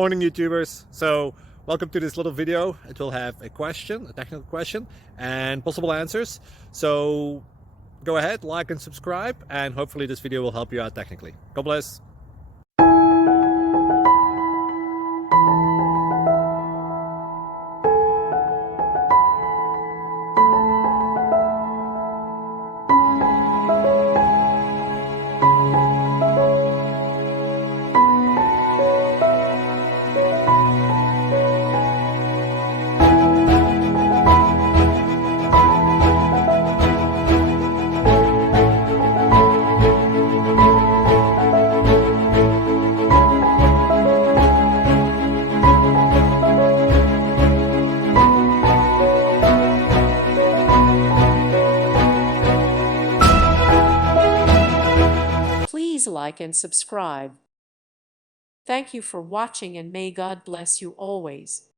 Morning YouTubers. So welcome to this little video. It will have a question, a technical question, and possible answers. So go ahead, like and subscribe, and hopefully this video will help you out technically. God bless. Please like and subscribe. Thank you for watching and may God bless you always.